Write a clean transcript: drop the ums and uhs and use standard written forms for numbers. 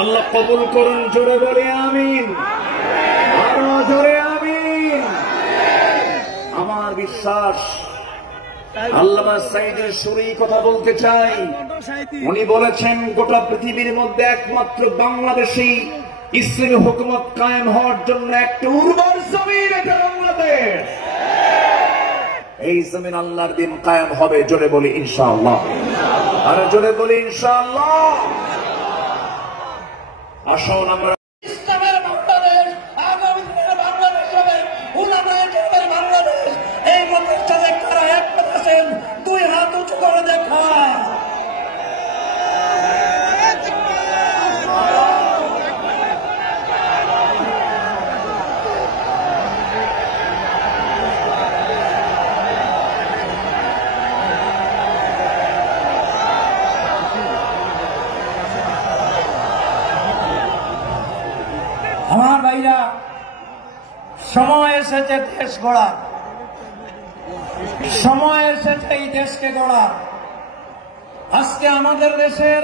আল্লাহ কবুল করুন, জোরে বলে আমিন, আরো জোরে আমিন। আমার বিশ্বাস আল্লামা সাইদের সুরেই কথা বলতে চাই। উনি বলেছেন গোটা পৃথিবীর মধ্যে একমাত্র বাংলাদেশেই ইসলামী হুকুমত কায়েম হওয়ার জন্য একটা উর্বর জমিন, এটা বাংলাদেশ। এই জমিন আল্লাহর দিন কায়েম হবে, জোরে বলি ইনশাআল্লাহ, আর জোরে বলি ইনশাআল্লাহ। আসুন আমরা ইসলামের বাংলাদেশ, আগামী দিনের বাংলাদেশ হবে উলামায়ে কেরামের বাংলাদেশ। এই প্রতিষ্ঠানে কারা একমত আছেন? দুই হাত উঁচু করে দেখান। আমার ভাইরা, সময় এসেছে দেশ গড়ার, সময় এসেছে এই দেশকে গড়ার। আজকে আমাদের দেশের